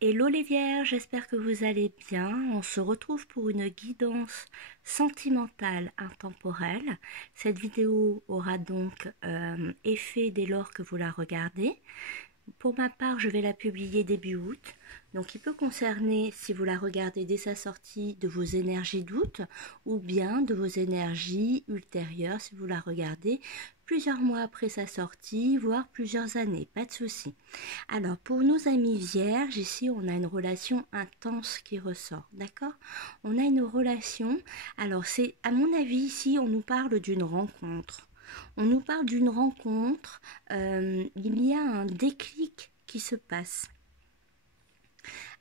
Hello les vierges, j'espère que vous allez bien. On se retrouve pour une guidance sentimentale intemporelle. Cette vidéo aura donc effet dès lors que vous la regardez. Pour ma part, je vais la publier début août. Donc il peut concerner, si vous la regardez dès sa sortie, de vos énergies d'août ou bien de vos énergies ultérieures si vous la regardez plusieurs mois après sa sortie, voire plusieurs années, pas de souci. Alors pour nos amis vierges, ici on a une relation intense qui ressort, d'accord? On a une relation, alors c'est à mon avis ici on nous parle d'une rencontre. On nous parle d'une rencontre, il y a un déclic qui se passe.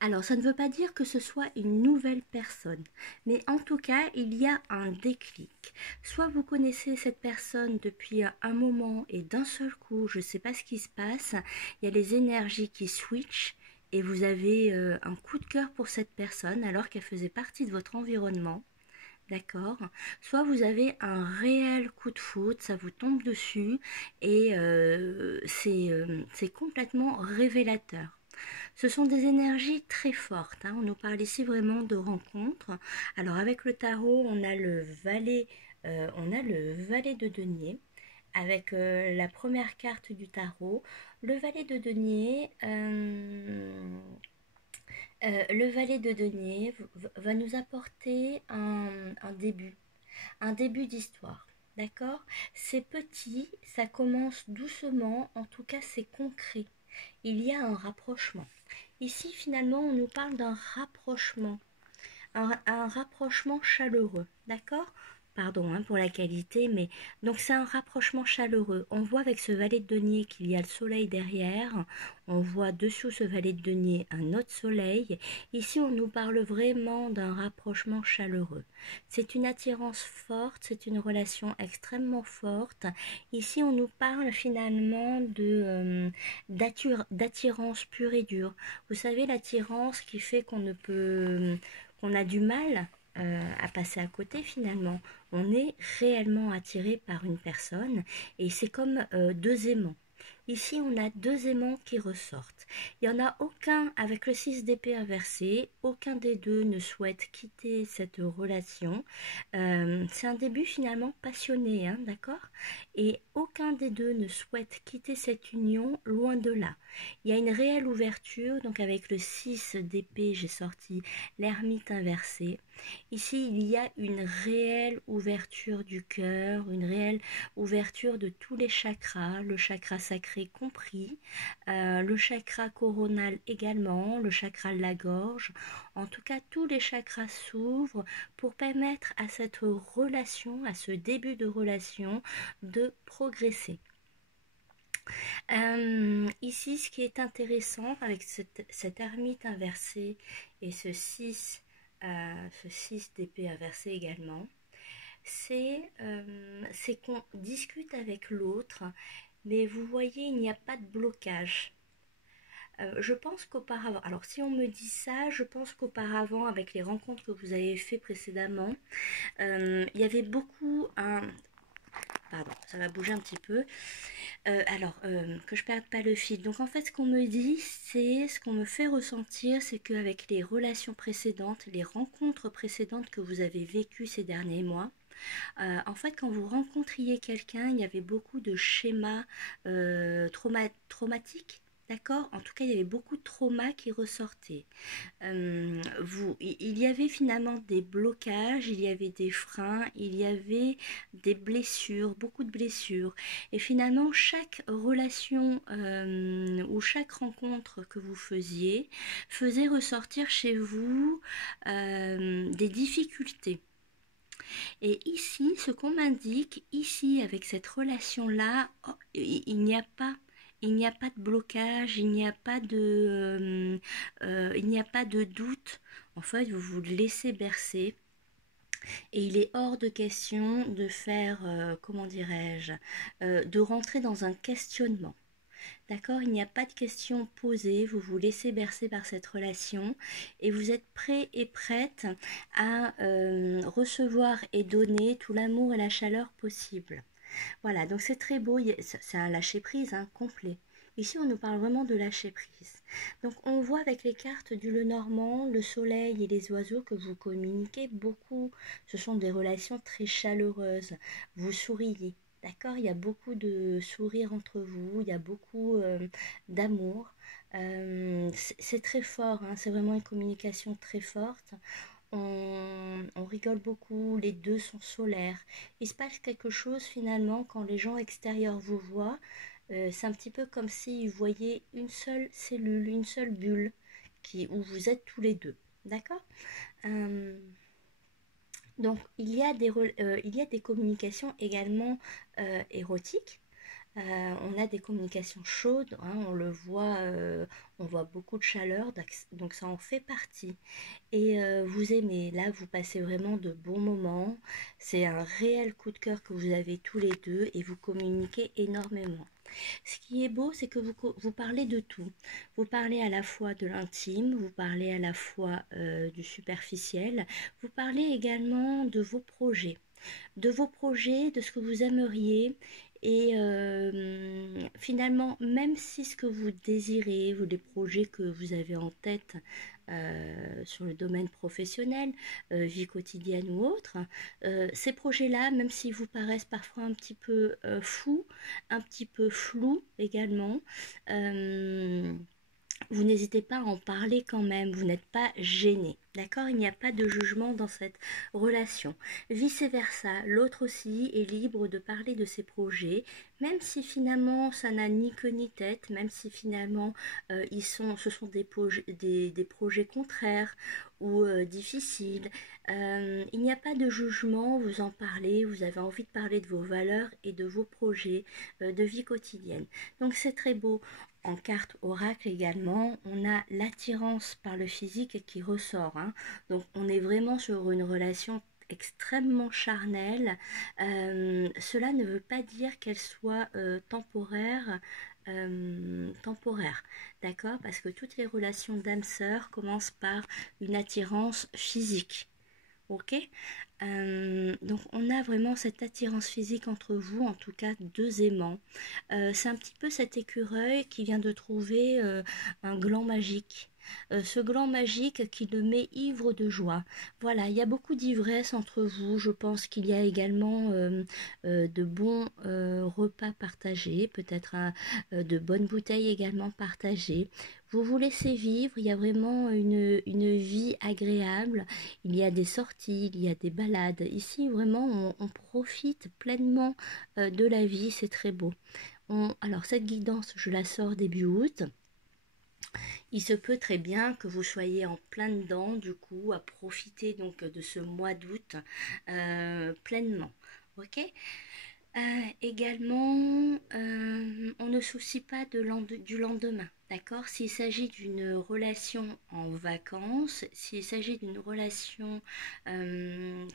Alors, ça ne veut pas dire que ce soit une nouvelle personne, mais en tout cas, il y a un déclic. Soit vous connaissez cette personne depuis un moment et d'un seul coup, je ne sais pas ce qui se passe, il y a les énergies qui switchent et vous avez un coup de cœur pour cette personne alors qu'elle faisait partie de votre environnement. D'accord. Soit vous avez un réel coup de foudre, ça vous tombe dessus et c'est complètement révélateur. Ce sont des énergies très fortes, hein. On nous parle ici vraiment de rencontres. Alors avec le tarot, on a le valet de denier. Avec la première carte du tarot, le valet de denier, le valet de denier va nous apporter un début d'histoire. D'accord? C'est petit, ça commence doucement, en tout cas c'est concret. Il y a un rapprochement. Ici, finalement, on nous parle d'un rapprochement, un rapprochement chaleureux, d'accord? Pardon hein, pour la qualité, mais donc c'est un rapprochement chaleureux. On voit avec ce valet de denier qu'il y a le soleil derrière. On voit dessous ce valet de denier un autre soleil. Ici, on nous parle vraiment d'un rapprochement chaleureux. C'est une attirance forte, c'est une relation extrêmement forte. Ici, on nous parle finalement d'attirance pure et dure. Vous savez, l'attirance qui fait qu'on a du mal à passer à côté finalement. On est réellement attiré par une personne et c'est comme deux aimants. Ici, on a deux aimants qui ressortent. Il n'y en a aucun avec le 6 d'épée inversé. Aucun des deux ne souhaite quitter cette relation. C'est un début finalement passionné, hein, d'accord? Et aucun des deux ne souhaite quitter cette union, loin de là. Il y a une réelle ouverture. Donc avec le 6 d'épée, j'ai sorti l'ermite inversé. Ici, il y a une réelle ouverture du cœur, une réelle ouverture de tous les chakras, le chakra sacré compris, le chakra coronal également, le chakra de la gorge. En tout cas, tous les chakras s'ouvrent pour permettre à cette relation, à ce début de relation, de progresser. Ici, ce qui est intéressant avec cette ermite inversée et ce 6 d'épée inversé également, c'est qu'on discute avec l'autre, mais vous voyez, il n'y a pas de blocage. Je pense qu'auparavant, alors si on me dit ça, je pense qu'auparavant, avec les rencontres que vous avez fait précédemment, il y avait beaucoup un... Pardon, ça va bouger un petit peu. Que je perde pas le fil. Donc en fait, ce qu'on me dit, c'est ce qu'on me fait ressentir, c'est qu'avec les relations précédentes, les rencontres précédentes que vous avez vécues ces derniers mois, en fait, quand vous rencontriez quelqu'un, il y avait beaucoup de schémas traumatiques. D'accord? En tout cas, il y avait beaucoup de traumas qui ressortaient. Il y avait finalement des blocages, il y avait des freins, il y avait des blessures, beaucoup de blessures. Et finalement, chaque relation ou chaque rencontre que vous faisiez faisait ressortir chez vous des difficultés. Et ici, ce qu'on m'indique, ici, avec cette relation-là, oh, il n'y a pas. Il n'y a pas de blocage, il n'y a pas de doute. En fait, vous vous laissez bercer. Et il est hors de question de faire, comment dirais-je, de rentrer dans un questionnement. D'accord? Il n'y a pas de questions posées, vous vous laissez bercer par cette relation et vous êtes prêt et prête à recevoir et donner tout l'amour et la chaleur possible. Voilà, donc c'est très beau, c'est un lâcher-prise hein, complet. Ici, on nous parle vraiment de lâcher prise. Donc, on voit avec les cartes du Lenormand, le soleil et les oiseaux que vous communiquez beaucoup. Ce sont des relations très chaleureuses. Vous souriez, d'accord? Il y a beaucoup de sourires entre vous, il y a beaucoup d'amour. C'est très fort, hein, c'est vraiment une communication très forte. On rigole beaucoup, les deux sont solaires. Il se passe quelque chose finalement quand les gens extérieurs vous voient. C'est un petit peu comme s'ils voyaient une seule cellule, une seule bulle où vous êtes tous les deux. D'accord. Euh, donc il y a des communications également érotiques. On a des communications chaudes, hein, on voit beaucoup de chaleur, donc ça en fait partie. Et vous aimez, là vous passez vraiment de bons moments, c'est un réel coup de cœur que vous avez tous les deux et vous communiquez énormément. Ce qui est beau, c'est que vous parlez de tout. Vous parlez à la fois de l'intime, vous parlez à la fois du superficiel, vous parlez également de vos projets, de ce que vous aimeriez. Et finalement, même si ce que vous désirez, ou les projets que vous avez en tête sur le domaine professionnel, vie quotidienne ou autre, ces projets-là, même s'ils vous paraissent parfois un petit peu fous, un petit peu flous également, euh, vous n'hésitez pas à en parler quand même, vous n'êtes pas gêné, d'accord? Il n'y a pas de jugement dans cette relation. Vice-versa, l'autre aussi est libre de parler de ses projets, même si finalement ça n'a ni queue ni tête, même si finalement ce sont des projets contraires ou difficiles. Il n'y a pas de jugement, vous en parlez, vous avez envie de parler de vos valeurs et de vos projets de vie quotidienne. Donc c'est très beau. En carte oracle également, on a l'attirance par le physique qui ressort, hein. Donc on est vraiment sur une relation extrêmement charnelle. Cela ne veut pas dire qu'elle soit temporaire, d'accord? Parce que toutes les relations d'âme-sœur commencent par une attirance physique. Ok. Donc on a vraiment cette attirance physique entre vous, en tout cas deux aimants. C'est un petit peu cet écureuil qui vient de trouver un gland magique. Ce gland magique qui le met ivre de joie. Voilà, il y a beaucoup d'ivresse entre vous. Je pense qu'il y a également de bons repas partagés, peut-être de bonnes bouteilles également partagées. Vous vous laissez vivre, il y a vraiment une vie agréable. Il y a des sorties, il y a des balades. Ici, vraiment, on profite pleinement de la vie, c'est très beau. Alors, cette guidance, je la sors début août. Il se peut très bien que vous soyez en plein dedans, du coup, à profiter donc de ce mois d'août pleinement. Ok. Également, on ne soucie pas du lendemain, d'accord? S'il s'agit d'une relation en vacances, s'il s'agit d'une relation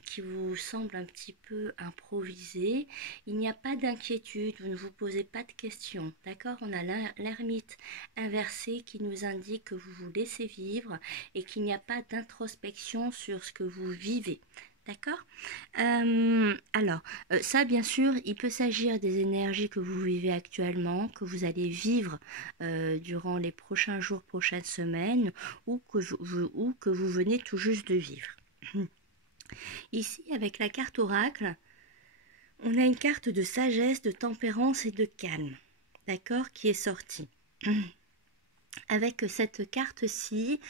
qui vous semble un petit peu improvisée, il n'y a pas d'inquiétude, vous ne vous posez pas de questions, d'accord? On a l'ermite inversé qui nous indique que vous vous laissez vivre et qu'il n'y a pas d'introspection sur ce que vous vivez. D'accord. Alors, ça, bien sûr, il peut s'agir des énergies que vous vivez actuellement, que vous allez vivre durant les prochains jours, prochaines semaines, ou que vous venez tout juste de vivre. Ici, avec la carte oracle, on a une carte de sagesse, de tempérance et de calme, d'accord, qui est sortie. Avec cette carte-ci,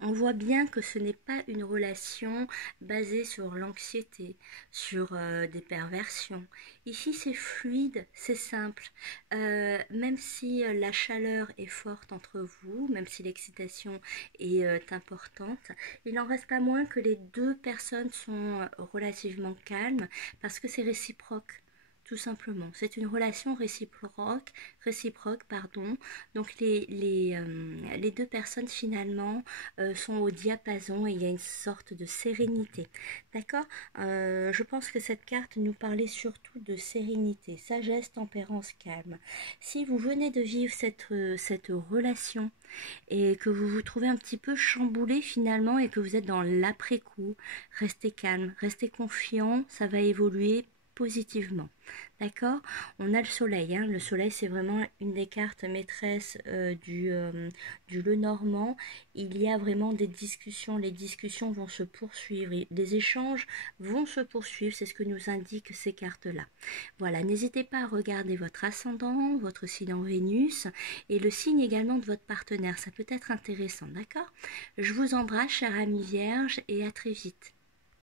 on voit bien que ce n'est pas une relation basée sur l'anxiété, sur des perversions. Ici, c'est fluide, c'est simple. Même si la chaleur est forte entre vous, même si l'excitation est importante, il n'en reste pas moins que les deux personnes sont relativement calmes parce que c'est réciproque. Tout simplement. C'est une relation réciproque, pardon. Donc les deux personnes finalement sont au diapason et il y a une sorte de sérénité. D'accord. Je pense que cette carte nous parlait surtout de sérénité, sagesse, tempérance, calme. Si vous venez de vivre cette relation et que vous vous trouvez un petit peu chamboulé finalement et que vous êtes dans l'après-coup, restez calme, restez confiant, ça va évoluer positivement. D'accord? On a le soleil, hein. Le soleil, c'est vraiment une des cartes maîtresses du Lenormand. Il y a vraiment des discussions, les discussions vont se poursuivre, les échanges vont se poursuivre, c'est ce que nous indiquent ces cartes-là. Voilà, n'hésitez pas à regarder votre ascendant, votre signe en Vénus et le signe également de votre partenaire, ça peut être intéressant, d'accord? Je vous embrasse, chère amie Vierge, et à très vite.